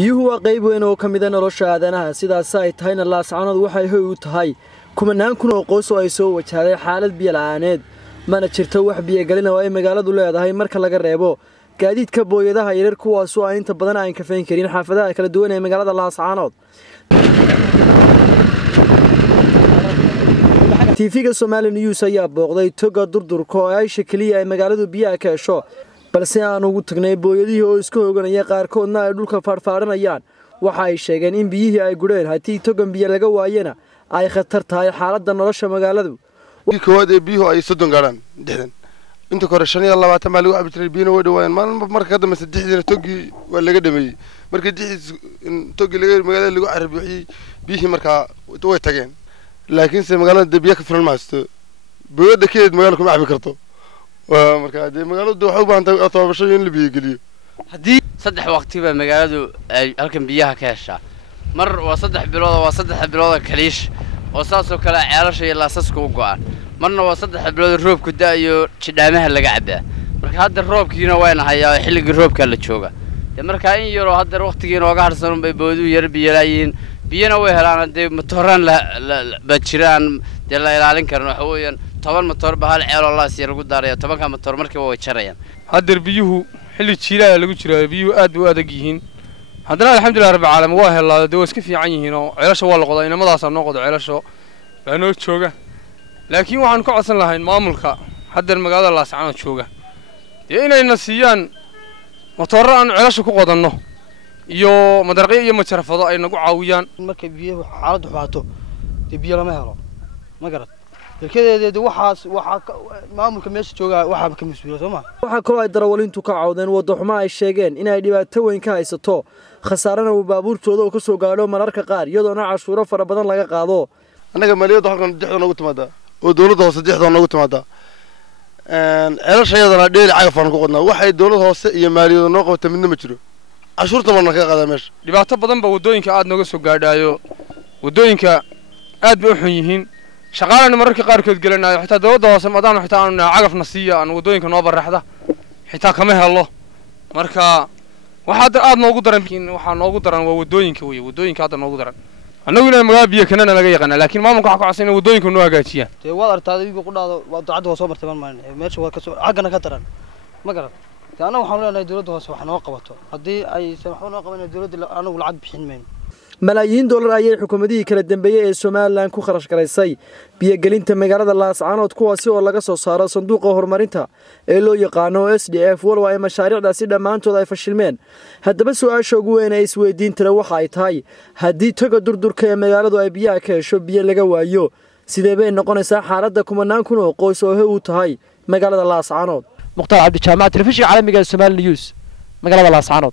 biyuhu waa qayb weyn oo ka mid ah nolosha aadanaha sidaas ay tahayna laascaanood waxay hoy u tahay kumanaan kun oo qoys oo ay soo wajahday xaalad biyo la'aaneed mana jirto wax biyo galin oo ay magaaladu leedahay marka laga reebo gaadiidka booyadaha yaryar kuwaas oo inta badan aan ka fayn karin xaafadaha kala duwan ee magaalada laascaanood TV-ga Somali News ayaa booqday toga durdurka oo ay shakiliya ay magaaladu biyaha ka hesho balse aan ugu tagnay booyadihii oo iska hooganaya qaarkoodna ay dhulka faarfaaranayaan waxa ay sheegeen in biyihii ay gudheen haddii togan biyo laga waayana ay khatar tahay xaaladda nolosha magaaladu koowaad ee biyuhu ay 30 gaaraan dhexdan inta kore 25 baa lagu cabi jiray biyana way dhawaayeen marka dambe 3 togi waa laga dhameeyay markii togi laga magaalada lagu carbiyay biyihii marka way tageen laakiin se magaalada biyo ka furan maasto booyada keed magaalada kuma cabi karto marka magaaladu waxay u baahan tahay toobasho in la biyo geliyo hadii saddex waqti ba magaaladu ay halkan biyaha ka heshaa mar waa 3 bilood kaliish oo saasoo kale ceelasha iyo laasaska u go'an marna waa 3 bilood roobku daayo jidhaamaha laga cabaa marka hadda roobkiina wayna hayaa xilliga roobka la jooga marka in yaro hadda waqtigiina uga harsan bay boodu yar biyalaayeen biyana way helaan matooraan la jiraan la ilaalin karno waxa weeyaan 10 matoor ba hal ceel oo la siir lagu daarayo 10 matoor markii way jarayaan hadda biyuhu xilli jiilaa lagu jiraa biyuhu aad u adag yihiin haddana alxamdulillaah rabbil caalamiin waa helaa dad iska fiican yihiin oo ceelasha waa la qodaa inamadaas aan noo qodo ceelasho baanoo jooga laakiin waxaan ku codsan lahayn maamulka hadda magaalada laascaanood jooga inayna siiyaan matooro aan ceelasha ku qodanno iyo madarqiyo iyo majarafado ay nagu caawiyaan markay biyuhu xaalad xumaato biyo lama helo ma garad dalkadeeda waxa maamulka meesha jooga waxa ka mas'uul Soomaa waxa kale ay darawalintu ka caawdeen wado xumo ay sheegeen in ay dhibaato weyn ka haysato khasaarana uu baabuurtooda oo ka soo gaadho mararka qaar iyadoona cashuuro fara badan laga qaado anaga maaliyada halkan dixdan ugu timaada oo dawladda hoose dixdan ugu timaada ceelashayadana dheel cagafan ku qodnaa waxay dawladda hoose iyo maaliyada noo qabta midna ma jiro cashuurta marna ka qaada meesha dhibaato badan ba wadooyinka aad nooga soo gaadhaayo wadooyinka aad bay u xun yihiin shaqaalana mararka qaarkood galanayo xitaa dawladda hoose madaan xitaa aan cagafna siiyo aan wadooyinka noo baraxda xitaa kama helo marka waxa aad noogu daran waa wadooyinka hadda noogu daran anagu inaan magaalada biyo kanana laga yaqaan laakiin maamulka waxa ku codsan in wadooyinka noo hagaajiyaan waad artaada iyagu ku dhaado waa dacad waa soo martay meesha waa ka soo xagana ka daran ma garan taana waxaan leenahay dawladda hoose wax noo qabato hadii ay wax noo qabanay dawladda anagu lacag bixin mayno malaayiin dollar ayay xukuumadihii kala dambeeyay ee Soomaaliland ku kharash gareysay biyo gelinta magaalada laascaanood kuwaasi oo laga soo saaro sanduuqa horumarinta ee loo yaqaano SDF walba ay mashaariicdaasi dhamaantood ay fashilmeen haddaba su'aasha ugu weyn ee isweydiinta waxa ay tahay haddii toga durdurka ee magaaladu ay biyaha ka hesho biyo laga waayo sidee bay noqonaysaa xaaladda kumanaan kun oo qoys oo u tahay magaalada laascaanood muqtaar cabdi jaamac telefishinka caalamiga ee Somali News magaalada laascaanood